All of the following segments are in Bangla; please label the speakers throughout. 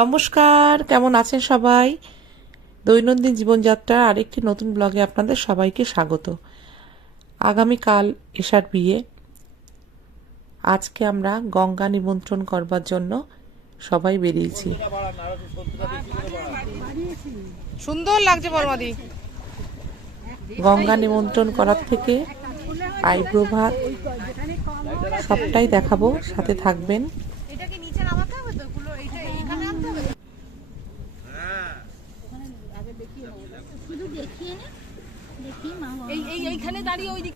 Speaker 1: নমস্কার কেমন আছেন সবাই? দৈনন্দিন জীবনযাত্রার আরেকটি নতুন ব্লগে আপনাদের সবাইকে স্বাগত। আগামীকাল এশার বিয়ে। আজকে আমরা গঙ্গা নিমন্ত্রণ করবার জন্য সবাই বেরিয়েছি।
Speaker 2: সুন্দর লাগছে বর্মাদি।
Speaker 1: গঙ্গা নিমন্ত্রণ করার থেকে আইব্রো ভাত সবটাই দেখাবো সাথে থাকবেন।
Speaker 2: এইখানে দাঁড়িয়ে ওই দিক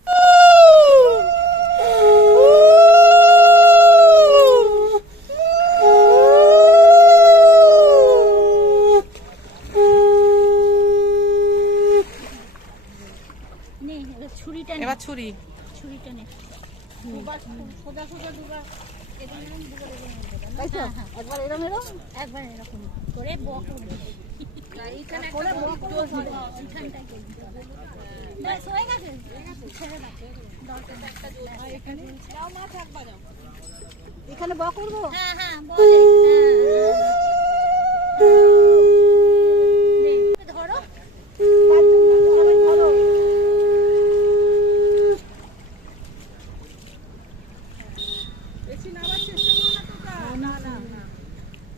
Speaker 3: নে এবার ছুরিটা নে।
Speaker 2: এবার ছুরি।
Speaker 3: ছুরিটা নে। সোজা সোজা দুবার। এবার দুবার হ্যাঁ, হ্যাঁ। একবার একবার এরকম করে বক। করে বক উঠবে। করবি। ব্যাস, হয়ে গেছে? ছেড়ে দাও। দরকার নেই।
Speaker 4: এখানে বক করব
Speaker 3: হ্যাঁ, হ্যাঁ, বল এই, হ্যাঁ, হ্যাঁ। নে, ধরো
Speaker 4: সবাই ধরো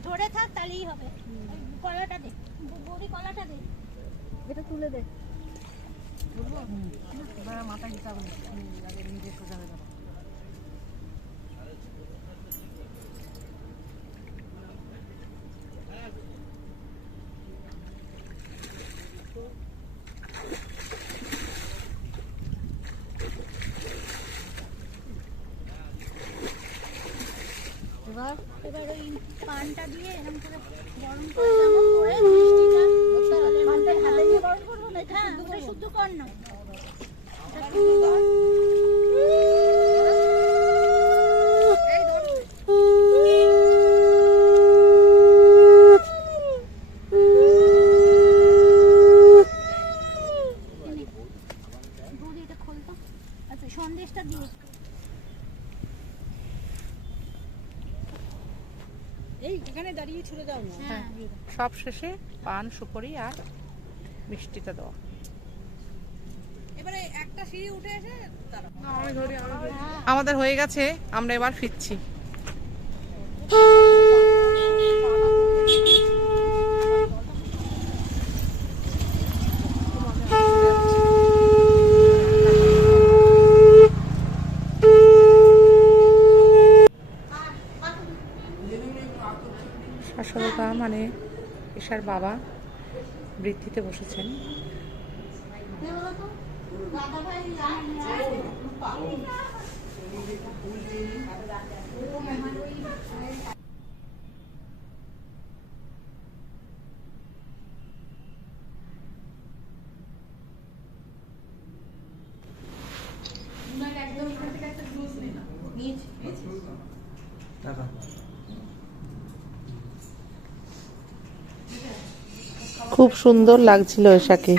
Speaker 3: ধরে থাক তাহলেই হবে। কলাটা দে বুড়ি কলাটা দে।
Speaker 4: এটা তুলে দে।
Speaker 3: এবার? এবার ওই পানটা দিয়ে এরকম করে গরম করে যেমন করে মিষ্টিটা জলের হাতে নিয়ে গরম করব না? হ্যাঁ শুদ্ধ কর এটা শুদ্ধ কর।
Speaker 4: এখানে দাঁড়িয়ে ছুড়ে দাও না।
Speaker 3: হ্যাঁ।
Speaker 2: সব শেষে পান সুপারি আর মিষ্টিটা দেওয়া এবারে একটা সিঁড়ি উঠে এসে আমাদের হয়ে গেছে আমরা এবার ফিরছি।
Speaker 1: শাশুড়া মানে এশার বাবা বৃদ্ধিতে বসেছেন। খুব সুন্দর লাগছিল এশাকে।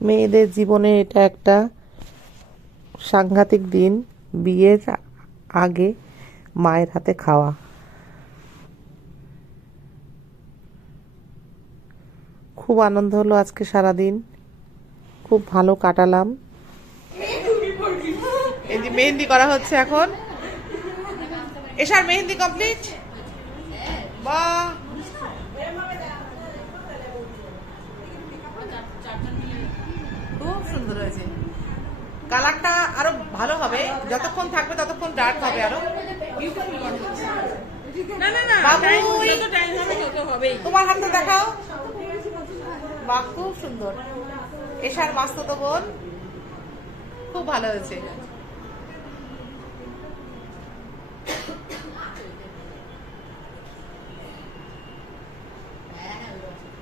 Speaker 1: মেয়েদের জীবনে এটা একটা সাংঘাতিক দিন, বিয়ের আগে মায়ের হাতে খাওয়া। খুব আনন্দ হলো আজকে সারাদিন। খুব ভালো কাটালাম। এই যে মেহেন্দি করা হচ্ছে এখন। এসার মেহেন্দি কমপ্লিট? বাহ খুব সুন্দর হয়েছে। কালারটা আরও ভালো হবে। যতক্ষণ থাকবে ততক্ষণ ডার্ক হবে আরও।
Speaker 2: না না না
Speaker 1: তোমার হাতটা দেখাও। বাহ খুব সুন্দর। এশার মাস্তুতো বোন। খুব ভালো হয়েছে।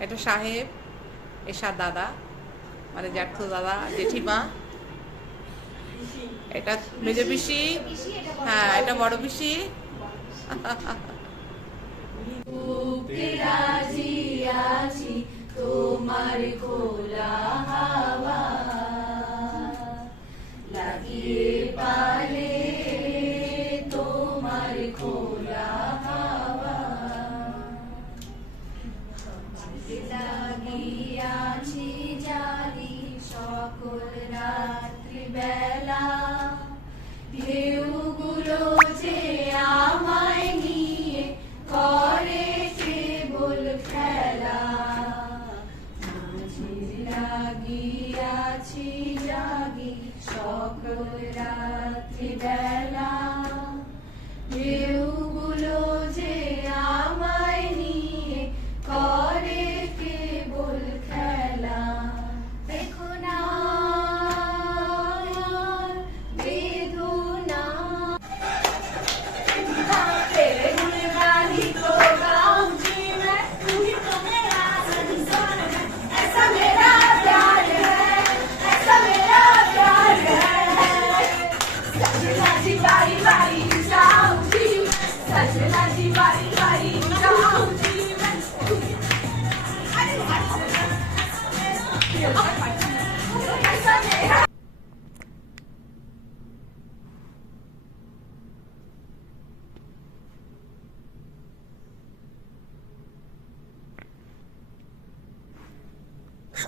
Speaker 1: এটা সাহেব এশার দাদা। মানে জ্যাঠু দাদা জেঠিমা। এটা মেজো পিসি। হ্যাঁ এটা বড় পিসি।
Speaker 3: লাগিয়াছি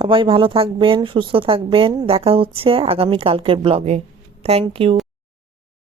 Speaker 1: সবাই ভালো থাকবেন সুস্থ থাকবেন। দেখা হচ্ছে আগামী কালকের ব্লগে। Thank you